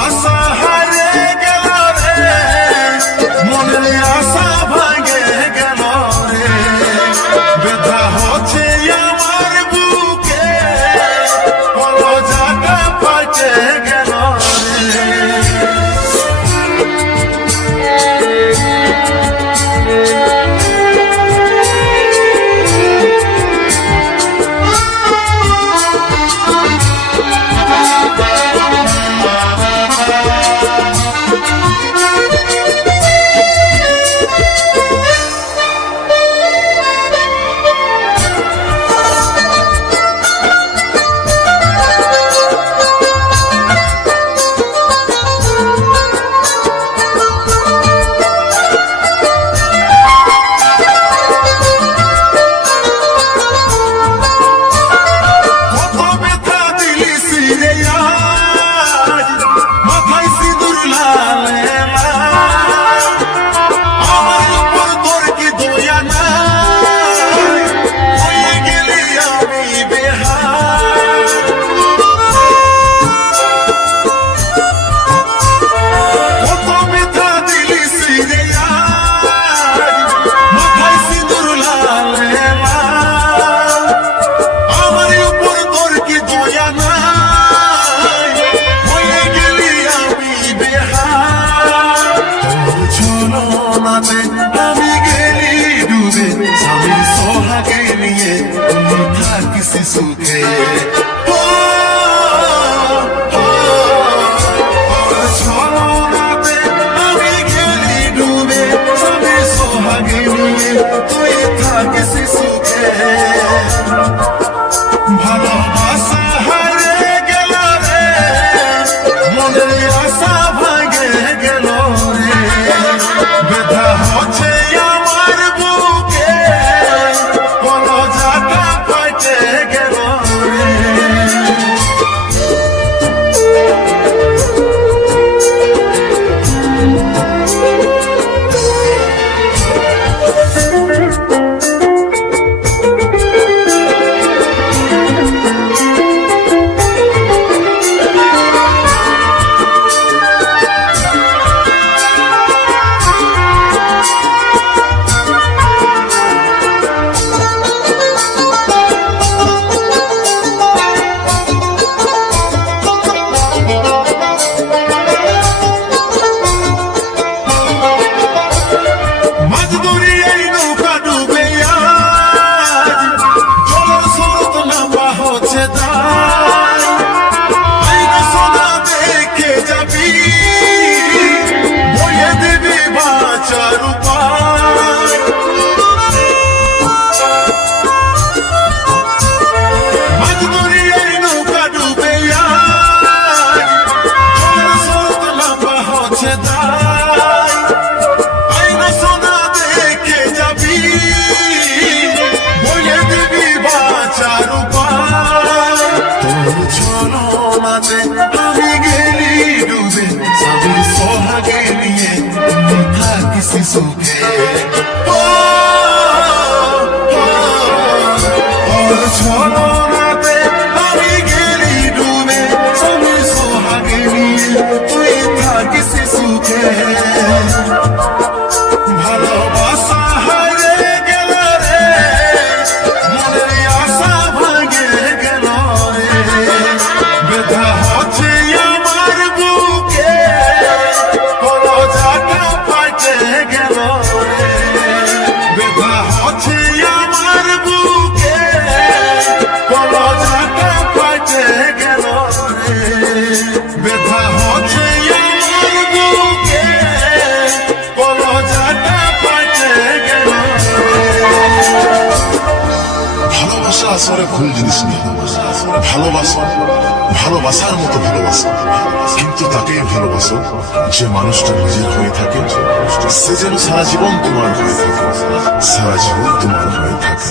ভালোবাসা হারিয়ে গেল রে, মনের আশা ভাঙে গেল রে, ব্যথা হচ্ছে আমার বুকে, কলজাটা ফাটে গেল রে। আমি গেলি ডুবে স্বামীর সোহাগে নিয়ে, তুমি থাকিস সুখে। ছলনাতে আমি গেলি ডুবে স্বামীর সোহাগে নিয়ে, তুই থাকিস সুখে। ভালোবাসা হারিয়ে গেল রে, মনের আশা ভাঙে গেল রে, ব্যথা হচ্ছে আমার বুকে, কলজাটা ফাটে গেল রে। আমি গেলি ডুবে স্বামীর সোহাগে নিয়ে, তুমি থাকিস সুখে। ছলনাতে আমি গেলি ডুবে স্বামীর সোহাগে নিয়ে, তুই থাকিস সুখে। ভালোবাসা হারিয়ে গেল রে, মনের আশা ভাঙে গেল রে, ব্যথা হচ্ছে আমার বুকে, কলজাটা ফাটে গেল রে, ব্যথা হচ্ছে আমার বুকে, কলজাটা ফাটে গেল রে, ব্যথা হচ্ছে আমার বুকে, কলজাটা ফাটে গেল রে। ভালোবাসা আসলে ভুল জিনিস নেই। ভালোবাসা ভালোবাসার মতো ভালোবাসা, কিন্তু তাকেই ভালোবাসো যে মানুষটা নিজের হয়ে থাকে, সে যেন সারা জীবন তোমার হয়ে থাকে, সারা জীবন তোমার হয়ে থাকে।